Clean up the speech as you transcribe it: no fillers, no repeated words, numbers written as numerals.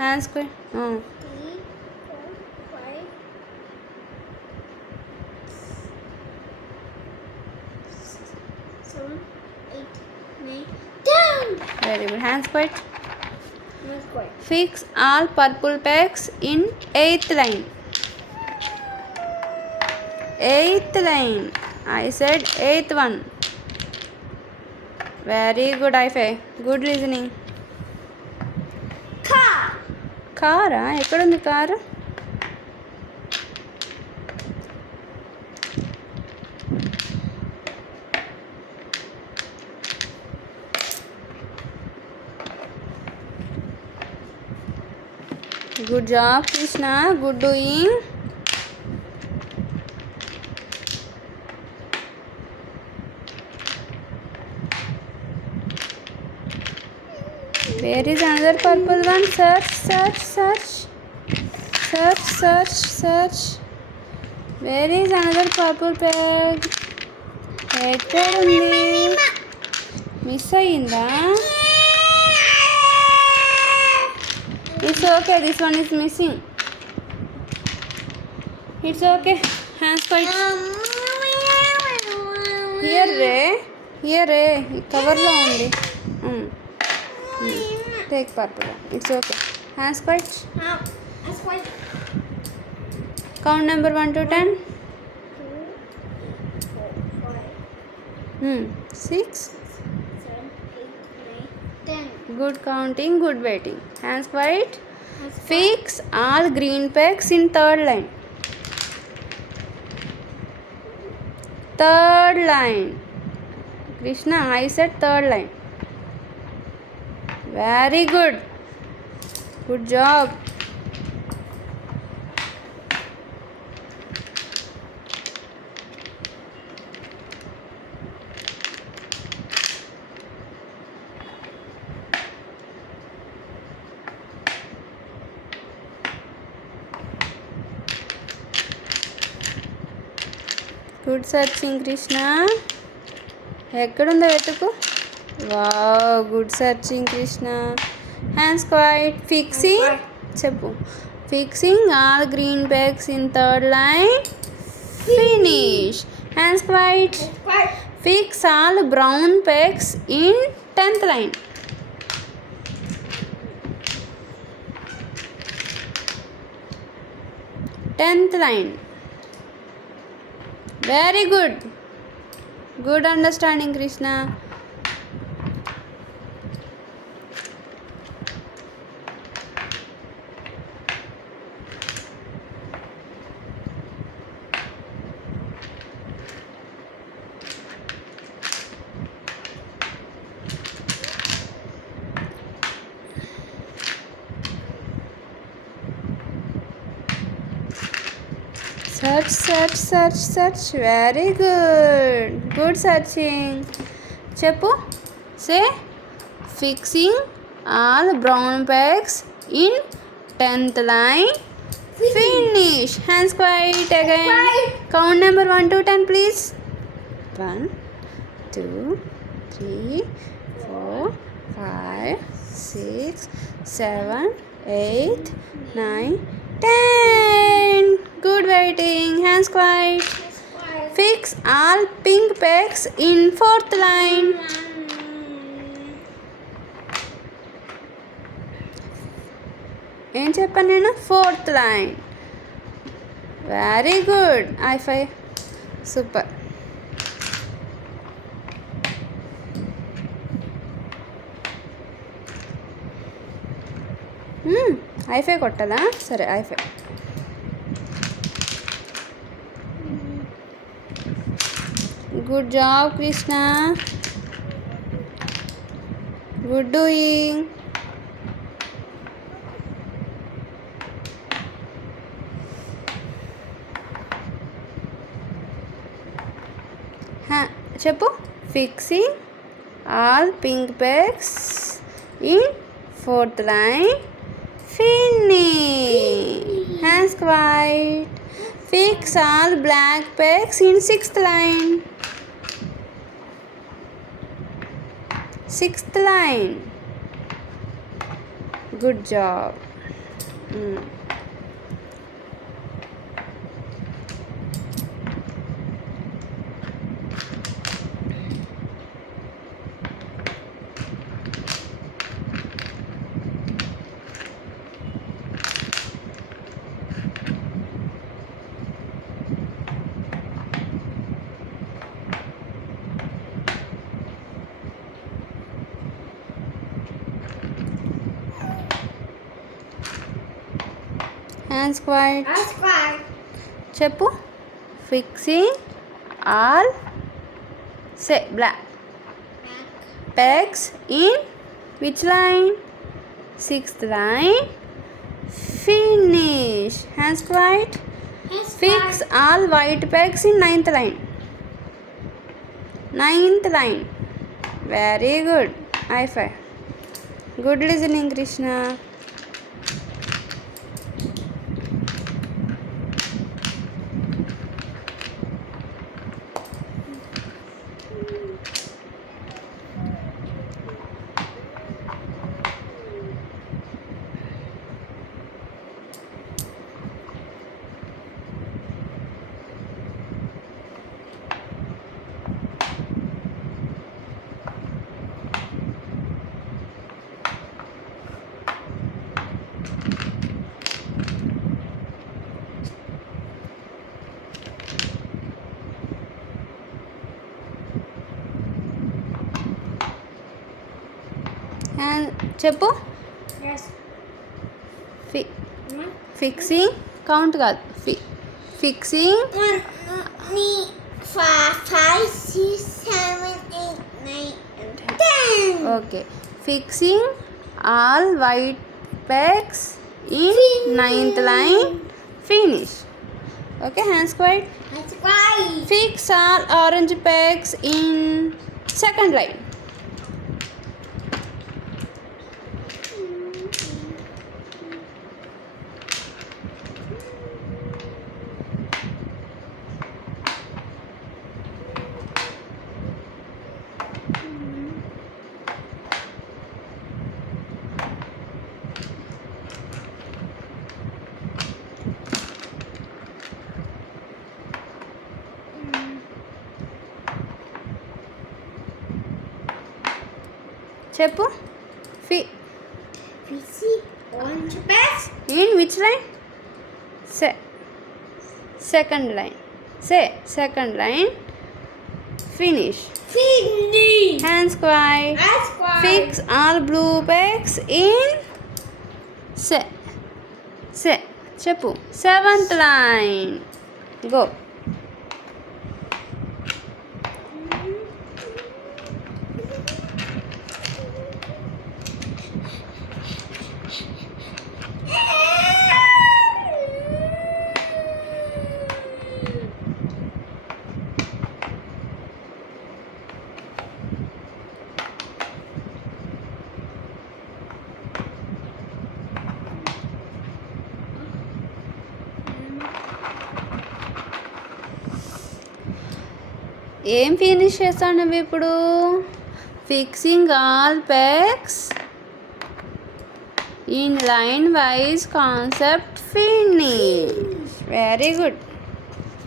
Hands square. 3, 4, 5, 7, 8, 9, 10. Very good. Hands square. Not quite. Fix all purple pegs in 8th line. 8th line. I said 8th one. Very good, Ife. Good listening. Car. కారా ఎక్కడుంది car? Good job Krishna, good doing. Where is another purple one? Search, search, search. Search, search, search. Where is another purple peg? ఎక్కడుంది? Miss అయ్యిందా? It's okay, this one is missing. It's okay. Hands quite. Here ray, here రే, కవర్లో ఉంది. Take purple. It's okay. Hands quite. That's quite. Count number 1 to 10. 2, 4, 5, 6. 7, 8, 9, 10. Good counting, good waiting. Hands quiet. That's Fix all green pegs in 3rd line. 3rd line. Krishna, I said 3rd line. Very good. Good job. Good searching Krishna. ఎక్కడుందో వెతుకు. Wow, good searching Krishna. Hands quiet. Fixing చెప్పు. Fixing all green pegs in 3rd line. Finish. Hands quiet. quite. Fix all brown pegs in 10th line. Tenth line. Very good. Good understanding, Krishna. Search, search, search, search. Very good. Good searching. Cheppu. Say, fixing all brown pegs in 10th line. Finish. Hands quiet again. Count number 1 to 10, please. 1, 2, 3, 4, 5, 6, 7, 8, 9, 10. Good waiting. Hands quiet. Fix all pink pegs in 4th line. ఏం చెప్పాను నేను? 4th line. Very good. High five super. High five కొట్టాలా? సరే, high five. Good job Krishna. Good doing. చెప్పు. Fixing all pink pegs in 4th line. Finish. Hands quiet. Fix all black pegs in 6th line. 6th line. Good job. Hands quiet. That's right. చెప్పు. Fixing all black pegs in which line? Sixth line. Finish. Hands quiet. That's Fix right. all white pegs in ninth line. Ninth line. Very good. High five. Good listening, Krishna. And చెప్పు. Yes. One. Fixing count కాదు. Fixing One, three, four, five, six, seven, eight, nine, and 10. Okay. Fixing all white pegs in ninth line. Finish. Okay, hands quiet. That's right. Fix all orange pegs in second line. చెప్పు. We see orange bags. In which line? Second line. Say second line. Finish. Finish. Hands quiet. That's right. Fix all blue pegs in చెప్పు. Seventh line. Go. ఏం finish చేస్తావు నువ్వు ఇప్పుడు? Fixing all pegs in line wise concept finish. Very good.